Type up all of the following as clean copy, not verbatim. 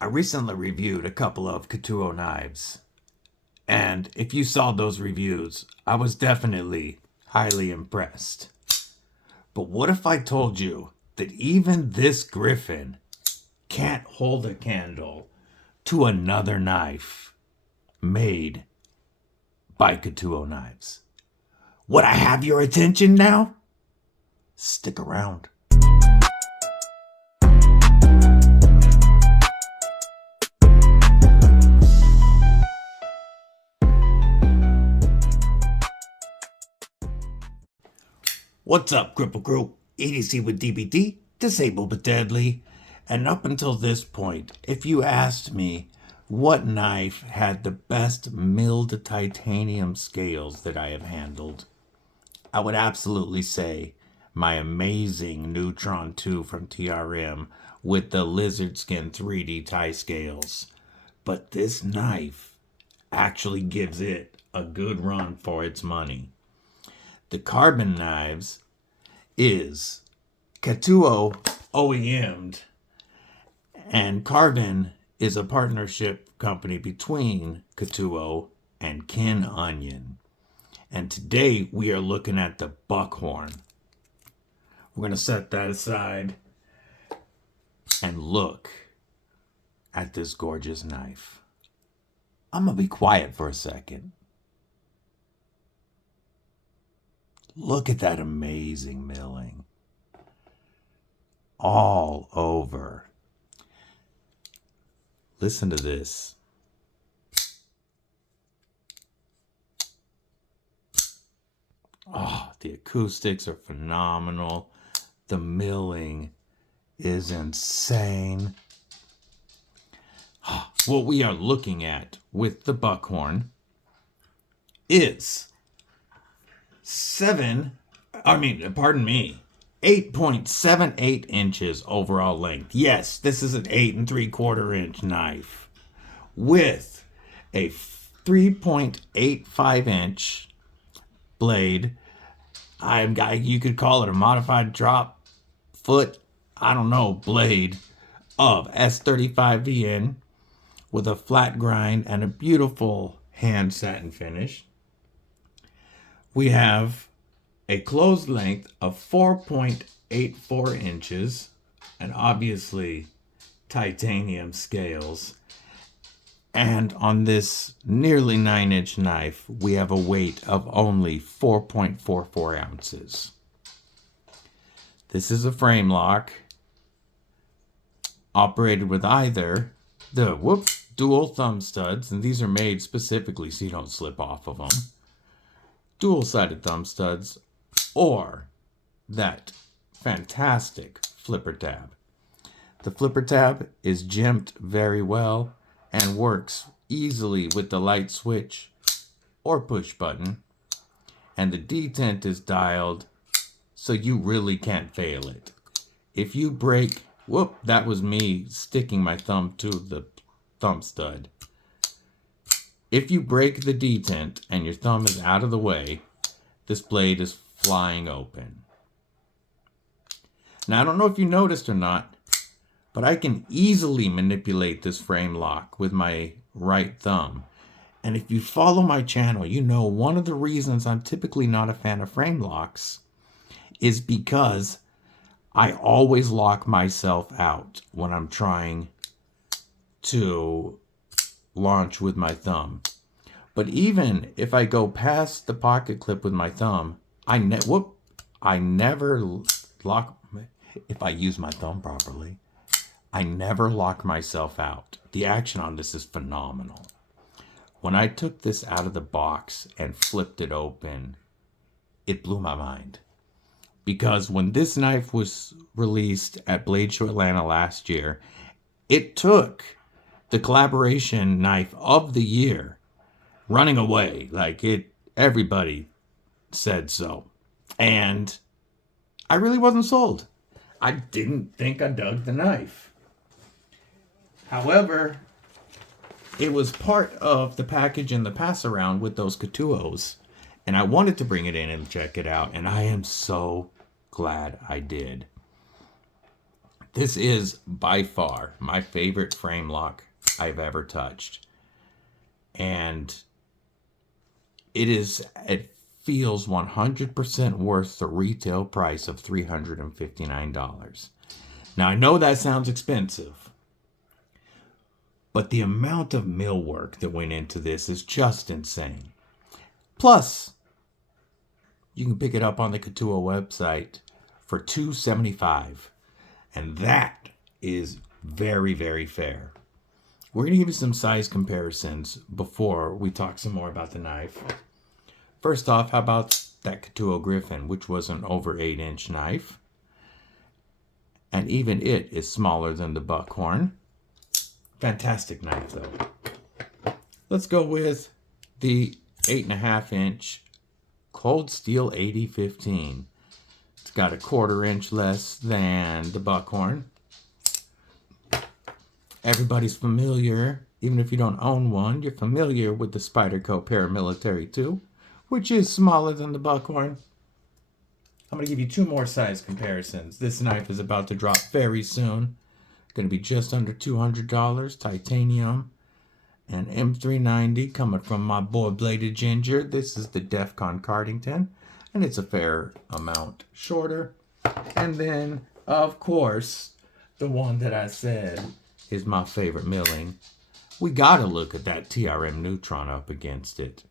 I recently reviewed a couple of Ketuo knives, and if you saw those reviews, I was definitely highly impressed. But what if I told you that even this griffin can't hold a candle to another knife made by Ketuo Knives? Would I have your attention now? Stick around. What's up, Kripple Krew? EDC with DBD, disabled but deadly. And up until this point, if you asked me what knife had the best milled titanium scales that I have handled, I would absolutely say my amazing Neutron 2 from TRM with the lizard skin 3D tie scales. But this knife actually gives it a good run for its money. The Karbon Knives is Ketuo OEM'd, and Karbon is a partnership company between Ketuo and Ken Onion. And today we are looking at the Buck Horn. We're going to set that aside and look at this gorgeous knife. I'm going to be quiet for a second. Look at that amazing milling. All over. Listen to this. Oh, the acoustics are phenomenal. The milling is insane. What we are looking at with the Buck Horn is 8.78 inches overall length. Yes, this is an 8 3/4 inch knife with a 3.85 inch blade. You could call it a modified drop foot, I don't know, blade of S35VN with a flat grind and a beautiful hand satin finish. We have a closed length of 4.84 inches and obviously titanium scales. And on this nearly 9-inch knife, we have a weight of only 4.44 ounces. This is a frame lock operated with either the dual thumb studs, and these are made specifically so you don't slip off of them. Dual-sided thumb studs, or that fantastic flipper tab. The flipper tab is jimped very well and works easily with the light switch or push button, and the detent is dialed so you really can't fail it. If you break, that was me sticking my thumb to the thumb stud. If you break the detent and your thumb is out of the way, this blade is flying open. Now, I don't know if you noticed or not, but I can easily manipulate this frame lock with my right thumb. And if you follow my channel, you know one of the reasons I'm typically not a fan of frame locks is because I always lock myself out when I'm trying to launch with my thumb. But even if I go past the pocket clip with my thumb, I never lock. If I use my thumb properly, I never lock myself out. The action on this is phenomenal. When I took this out of the box and flipped it open, it blew my mind. Because when this knife was released at Blade Show Atlanta last year, it took the collaboration knife of the year running away. Everybody said so. And I really wasn't sold. I didn't think I dug the knife. However, it was part of the package in the pass around with those Ketuos, and I wanted to bring it in and check it out, and I am so glad I did. This is by far my favorite frame lock I've ever touched. And it feels 100% worth the retail price of $359. Now, I know that sounds expensive, but the amount of millwork that went into this is just insane. Plus, you can pick it up on the Ketuo website for $275, and that is very, very fair. We're going to give you some size comparisons before we talk some more about the knife. First off, how about that Ketuo Griffin, which was an over 8-inch knife? And even it is smaller than the Buck Horn. Fantastic knife, though. Let's go with the 8.5-inch Cold Steel 8015. It's got a 1/4 inch less than the Buck Horn. Everybody's familiar, even if you don't own one, you're familiar with the Spyderco Paramilitary 2, which is smaller than the Buck Horn. I'm going to give you 2 more size comparisons. This knife is about to drop very soon. Going to be just under $200, titanium, and M390 coming from my boy Bladed Ginger. This is the Defcon Cardington, and it's a fair amount shorter. And then, of course, the one that I said is my favorite milling. We got to look at that TRM Neutron up against it.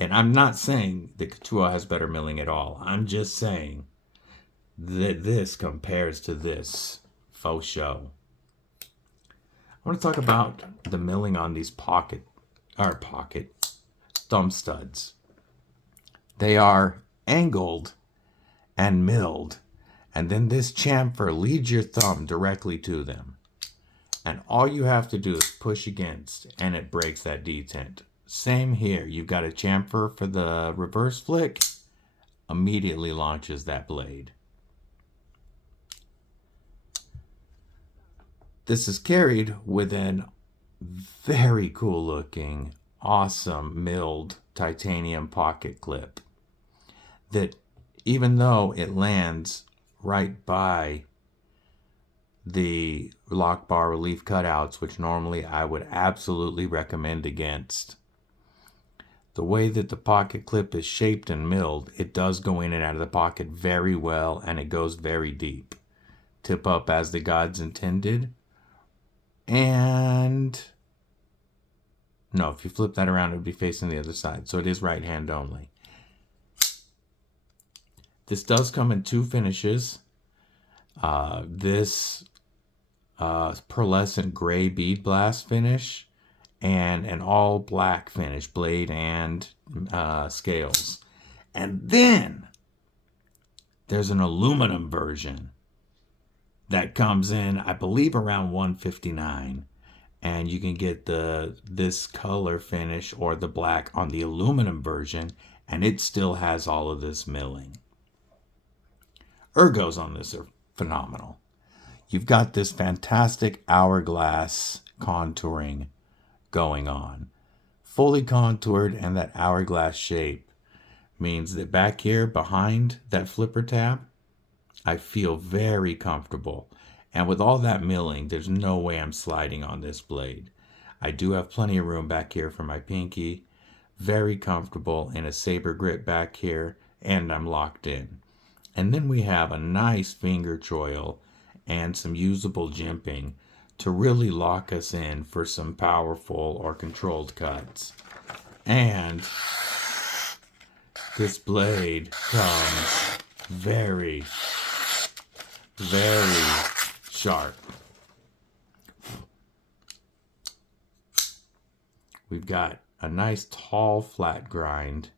And I'm not saying that Ketuo has better milling at all. I'm just saying that this compares to this. Faux show. I want to talk about the milling on these pocket thumb studs. They are angled and milled, and then this chamfer leads your thumb directly to them. And all you have to do is push against, and it breaks that detent. Same here. You've got a chamfer for the reverse flick. Immediately launches that blade. This is carried with an very cool looking, awesome milled titanium pocket clip that, even though it lands right by the lock bar relief cutouts, which normally I would absolutely recommend against, the way that the pocket clip is shaped and milled, it does go in and out of the pocket very well, and it goes very deep. Tip up as the gods intended. And no, if you flip that around, it would be facing the other side. So it is right hand only. This does come in 2 finishes. This pearlescent gray bead blast finish and an all black finish, blade and scales. And then there's an aluminum version that comes in, I believe, around $159, and you can get this color finish or the black on the aluminum version, and it still has all of this milling. Ergos on this are phenomenal. You've got this fantastic hourglass contouring going on, fully contoured, and that hourglass shape means that back here behind that flipper tab, I feel very comfortable. And with all that milling, there's no way I'm sliding on this blade. I do have plenty of room back here for my pinky. Very comfortable in a saber grip back here, and I'm locked in. And then we have a nice finger choil and some usable jimping to really lock us in for some powerful or controlled cuts. And this blade comes very, very sharp. We've got a nice tall flat grind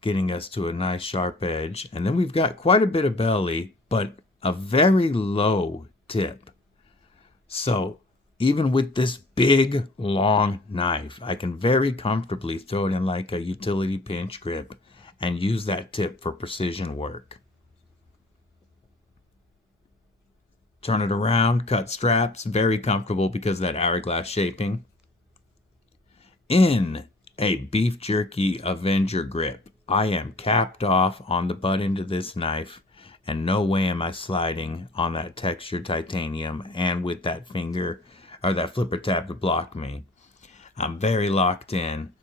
getting us to a nice sharp edge, and then we've got quite a bit of belly but a very low tip. So even with this big long knife, I can very comfortably throw it in like a utility pinch grip and use that tip for precision work. Turn it around, cut straps, very comfortable because of that hourglass shaping. In a beef jerky Avenger grip, I am capped off on the butt end of this knife, and no way am I sliding on that textured titanium and with that finger or that flipper tab to block me. I'm very locked in.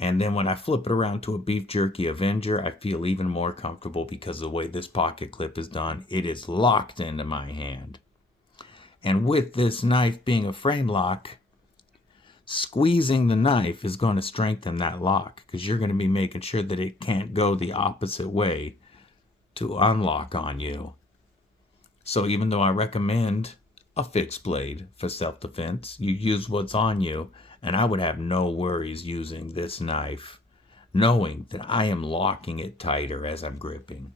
And then when I flip it around to a beef jerky Avenger, I feel even more comfortable because of the way this pocket clip is done. It is locked into my hand. And with this knife being a frame lock, squeezing the knife is going to strengthen that lock because you're going to be making sure that it can't go the opposite way to unlock on you. So even though I recommend a fixed blade for self-defense, you use what's on you. And I would have no worries using this knife, knowing that I am locking it tighter as I'm gripping.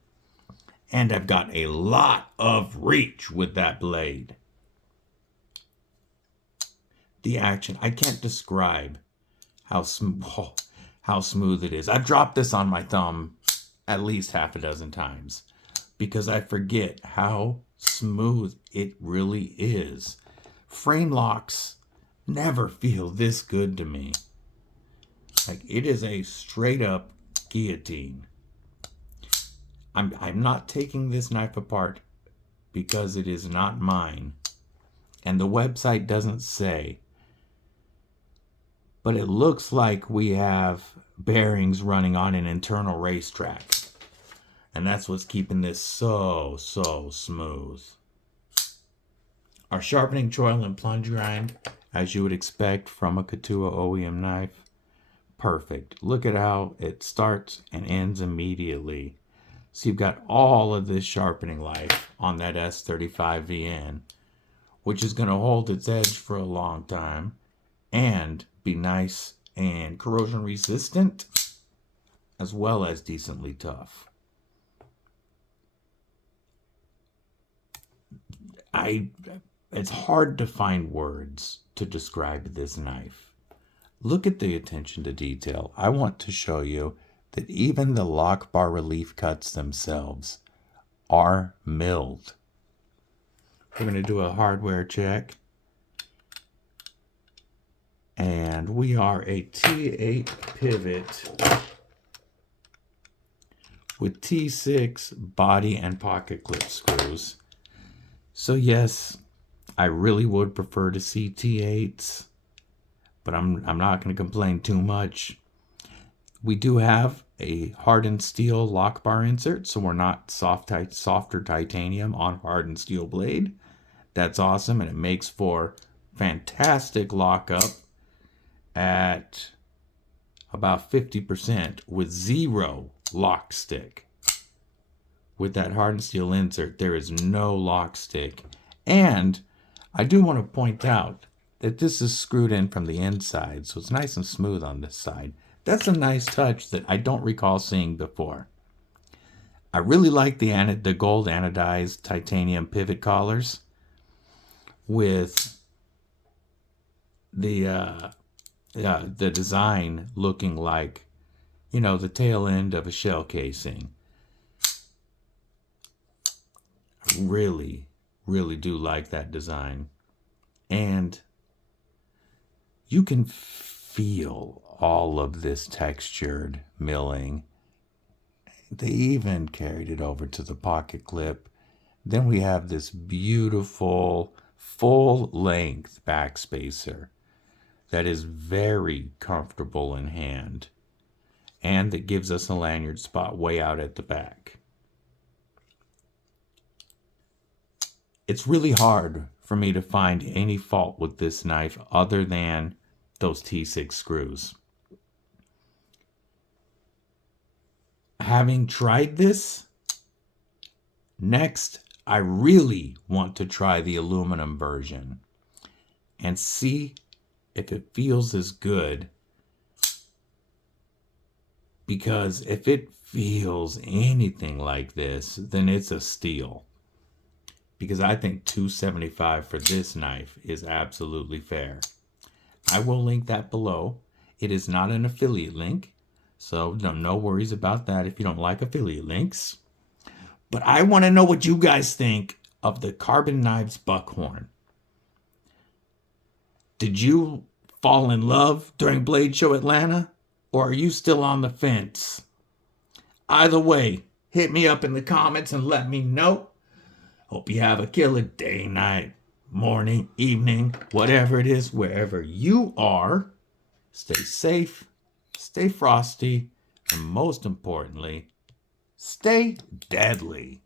And I've got a lot of reach with that blade. The action, I can't describe how smooth it is. I've dropped this on my thumb at least half a dozen times because I forget how smooth it really is. Frame locks never feel this good to me. Like, it is a straight up guillotine. I'm not taking this knife apart because it is not mine. And the website doesn't say. But it looks like we have bearings running on an internal racetrack. And that's what's keeping this so smooth. Our sharpening choil and plunge grind, as you would expect from a Ketuo OEM knife, perfect. Look at how it starts and ends immediately. So you've got all of this sharpening life on that S35VN, which is going to hold its edge for a long time and be nice and corrosion resistant, as well as decently tough. It's hard to find words to describe this knife. Look at the attention to detail. I want to show you that even the lock bar relief cuts themselves are milled. We're going to do a hardware check. And we are a T8 pivot with T6 body and pocket clip screws. So yes, I really would prefer to see T8s, but I'm not going to complain too much. We do have a hardened steel lock bar insert, so we're not softer titanium on hardened steel blade. That's awesome, and it makes for fantastic lockup at about 50% with zero lock stick. With that hardened steel insert, there is no lock stick. And I do want to point out that this is screwed in from the inside, so it's nice and smooth on this side. That's a nice touch that I don't recall seeing before. I really like the gold anodized titanium pivot collars with the design looking like, you know, the tail end of a shell casing. I really do like that design. And you can feel all of this textured milling. They even carried it over to the pocket clip. Then we have this beautiful full-length backspacer that is very comfortable in hand, and that gives us a lanyard spot way out at the back. It's really hard for me to find any fault with this knife other than those T6 screws. Having tried this, next I really want to try the aluminum version and see if it feels as good, because if it feels anything like this, then it's a steal. Because I think $275 for this knife is absolutely fair. I will link that below. It is not an affiliate link, so no worries about that if you don't like affiliate links. But I want to know what you guys think of the Karbon Knives Buck Horn. Did you fall in love during Blade Show Atlanta, or are you still on the fence? Either way, hit me up in the comments and let me know. Hope you have a killer day, night, morning, evening, whatever it is, wherever you are. Stay safe, stay frosty, and most importantly, stay deadly.